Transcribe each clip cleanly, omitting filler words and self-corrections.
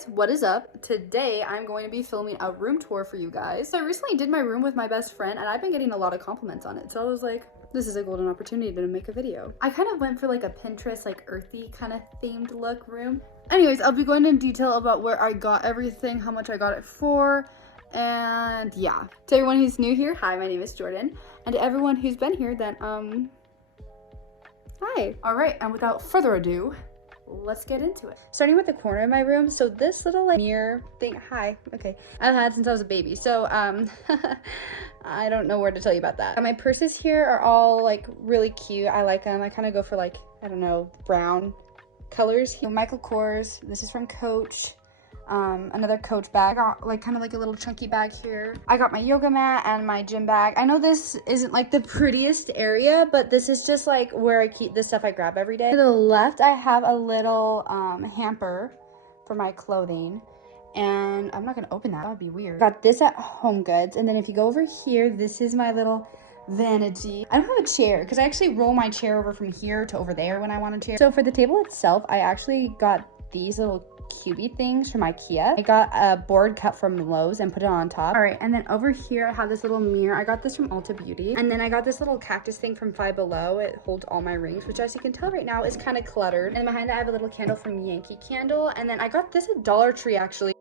guys, what is up? Today I'm going to be filming a room tour for you guys. So I recently did my room with my best friend and I've been getting a lot of compliments on it. So I was like, this is a golden opportunity to make a video. I kind of went for like a Pinterest, like earthy kind of themed look room. Anyways, I'll be going in detail about where I got everything, how much I got it for, and yeah. To everyone who's new here, hi, my name is Jordan. And to everyone who's been here, then hi. All right, and without further ado, let's get into it. Starting with the corner of my room, so this little like mirror thing, hi, okay, I've had since I was a baby, so I don't know where to tell you about that. My purses here are all like really cute. I like them. I kind of go for like, I don't know, brown colors. Michael Kors, this is from Coach. Another Coach bag. I got like kind of like a little chunky bag here. I got my yoga mat and my gym bag. I know this isn't like the prettiest area, but this is just like where I keep the stuff I grab every day. To the left, I have a little hamper for my clothing, and I'm not gonna open that. That would be weird. Got this at Home Goods, and then if you go over here, this is my little vanity. I don't have a chair because I actually roll my chair over from here to over there when I want a chair. So for the table itself, I actually got these little cubey things from IKEA. I got a board cut from Lowe's and put it on top. All right, and then over here I have this little mirror. I got this from Ulta Beauty. And then I got this little cactus thing from Five Below. It holds all my rings, which as you can tell right now is kind of cluttered. And behind that I have a little candle from Yankee Candle. And then I got this at Dollar Tree actually.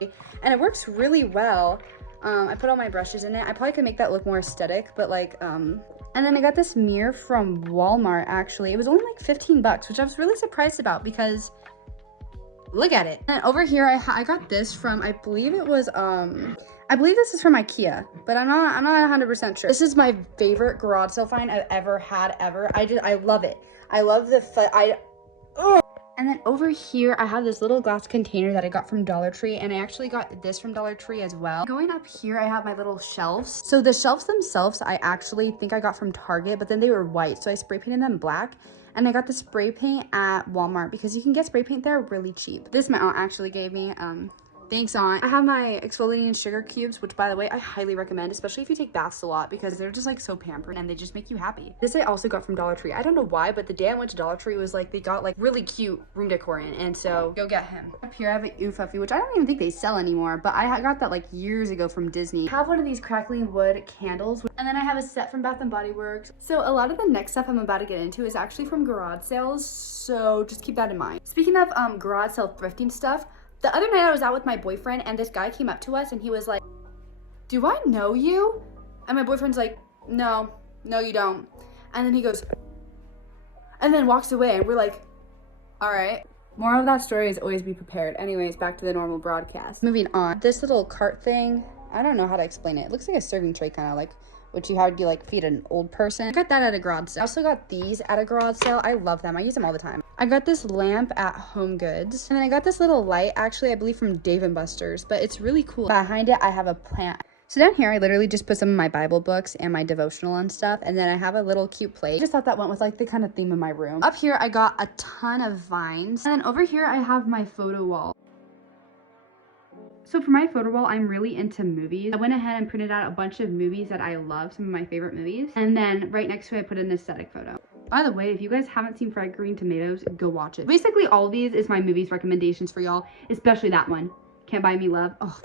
And it works really well. I put all my brushes in it. I probably could make that look more aesthetic, but like, and then I got this mirror from Walmart, actually. It was only like 15 bucks, which I was really surprised about because look at it. And over here, I got this from, I believe it was, I believe this is from IKEA, but I'm not 100% sure. This is my favorite garage sale find I've ever had, ever. I love it. I love the, And then over here, I have this little glass container that I got from Dollar Tree, and I actually got this from Dollar Tree as well. Going up here, I have my little shelves. So the shelves themselves, I actually think I got from Target, but then they were white, so I spray painted them black. And I got the spray paint at Walmart because you can get spray paint there really cheap. This my aunt actually gave me. Thanks, aunt. I have my exfoliating sugar cubes, which by the way, I highly recommend, especially if you take baths a lot because they're just like so pampered and they just make you happy. This I also got from Dollar Tree. I don't know why, but the day I went to Dollar Tree was like, they got like really cute room decor in, and so go get him. Up here I have an Oofuffy, which I don't even think they sell anymore, but I got that like years ago from Disney. I have one of these crackling wood candles, and then I have a set from Bath & Body Works. So a lot of the next stuff I'm about to get into is actually from garage sales, so just keep that in mind. Speaking of garage sale thrifting stuff, the other night I was out with my boyfriend and this guy came up to us and he was like, "Do I know you?" And my boyfriend's like, no, you don't. And then he goes, and then walks away, and we're like, all right. Moral of that story is always be prepared. Anyways, back to the normal broadcast. Moving on. This little cart thing, I don't know how to explain it. It looks like a serving tray, kind of like what you have to like feed an old person. I got that at a garage sale. I also got these at a garage sale. I love them. I use them all the time. I got this lamp at Home Goods. And then I got this little light, actually, I believe from Dave & Buster's, but it's really cool. Behind it, I have a plant. So down here, I literally just put some of my Bible books and my devotional and stuff. And then I have a little cute plate. I just thought that went with like the kind of theme of my room. Up here, I got a ton of vines. And then over here, I have my photo wall. So for my photo wall, I'm really into movies. I went ahead and printed out a bunch of movies that I love, some of my favorite movies. And then right next to it, I put an aesthetic photo. By the way, if you guys haven't seen Fried Green Tomatoes, go watch it. Basically, all of these is my movies recommendations for y'all, especially that one, Can't Buy Me Love. Oh,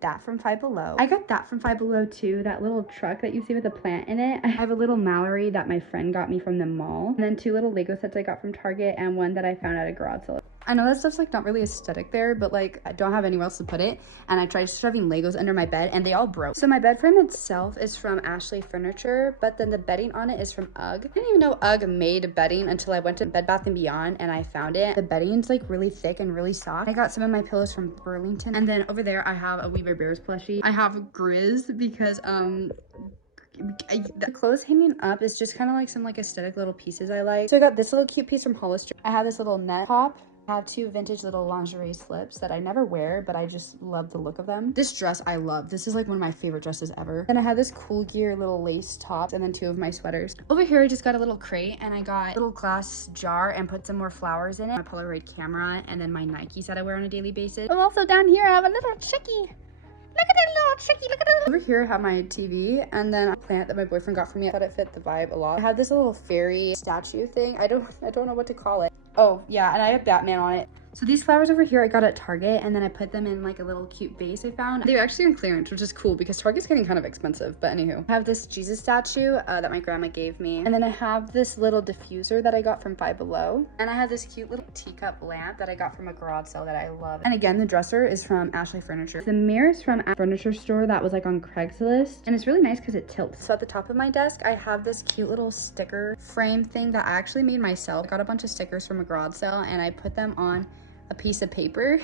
that from Five Below. I got that from Five Below too, that little truck that you see with a plant in it. I have a little Mallory that my friend got me from the mall. And then 2 little Lego sets I got from Target and one that I found at a garage sale. I know that stuff's like not really aesthetic there, but like I don't have anywhere else to put it. And I tried shoving Legos under my bed and they all broke. So my bed frame itself is from Ashley Furniture, but then the bedding on it is from UGG. I didn't even know UGG made bedding until I went to Bed Bath & Beyond and I found it. The bedding's like really thick and really soft. I got some of my pillows from Burlington. And then over there I have a We Bare Bears plushie. I have Grizz because the clothes hanging up is just kind of like some like aesthetic little pieces I like. So I got this little cute piece from Hollister. I have this little net top. I have 2 vintage little lingerie slips that I never wear, but I just love the look of them. This dress I love. This is like one of my favorite dresses ever. Then I have this Cool Gear little lace top and then 2 of my sweaters. Over here, I just got a little crate and I got a little glass jar and put some more flowers in it. My Polaroid camera and then my Nikes that I wear on a daily basis. I'm also down here, I have a little chickie. Look at that little tricky. Look at it. Over here I have my TV and then a plant that my boyfriend got for me. I thought it fit the vibe a lot. I have this little fairy statue thing. I don't know what to call it. Oh yeah, and I have Batman on it. So these flowers over here I got at Target, and then I put them in like a little cute vase I found. They were actually on clearance, which is cool because Target's getting kind of expensive, but anywho. I have this Jesus statue that my grandma gave me. And then I have this little diffuser that I got from Five Below. And I have this cute little teacup lamp that I got from a garage sale that I love. And again, the dresser is from Ashley Furniture. The mirror is from a furniture store that was like on Craigslist. And it's really nice because it tilts. So at the top of my desk, I have this cute little sticker frame thing that I actually made myself. I got a bunch of stickers from a garage sale and I put them on a piece of paper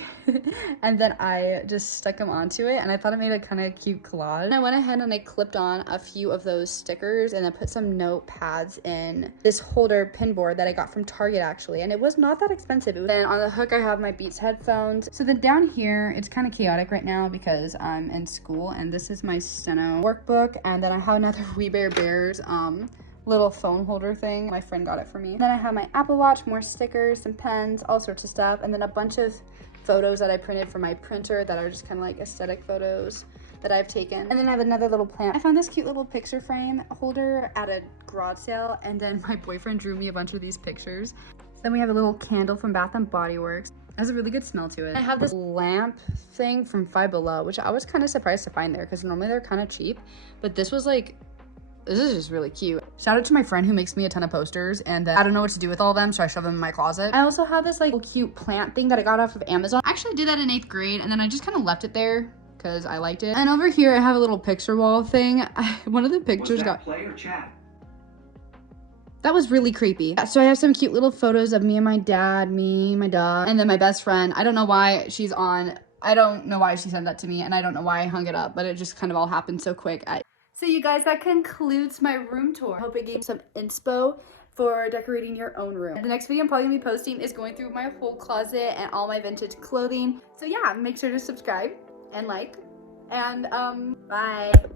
and then I just stuck them onto it, and I thought it made a kind of cute collage. And I went ahead and I clipped on a few of those stickers and I put some notepads in this holder pin board that I got from Target actually, and it was not that expensive. Then on the hook I have my Beats headphones. So then down here it's kind of chaotic right now because I'm in school, and this is my steno workbook, and then I have another We Bare Bears little phone holder thing. My friend got it for me. Then I have my Apple Watch, more stickers, some pens, all sorts of stuff, and then a bunch of photos that I printed from my printer that are just kind of like aesthetic photos that I've taken. And then I have another little plant. I found this cute little picture frame holder at a garage sale, and then my boyfriend drew me a bunch of these pictures. Then we have a little candle from Bath and Body Works. It has a really good smell to it. I have this lamp thing from Five Below, which I was kind of surprised to find there because normally they're kind of cheap, but this was like, this is just really cute. Shout out to my friend who makes me a ton of posters, and I don't know what to do with all of them, so I shove them in my closet. I also have this like cute plant thing that I got off of Amazon. I actually did that in 8th grade, and then I just kind of left it there because I liked it. And over here I have a little picture wall thing. One of the pictures got play or chat? That was really creepy. So I have some cute little photos of me and my dad, me, my dog, and then my best friend. I don't know why she's on. I don't know why she sent that to me, and I don't know why I hung it up, but it just kind of all happened so quick. So you guys, that concludes my room tour. I hope it gave you some inspo for decorating your own room. The next video I'm probably gonna be posting is going through my whole closet and all my vintage clothing. So yeah, make sure to subscribe and like, and bye.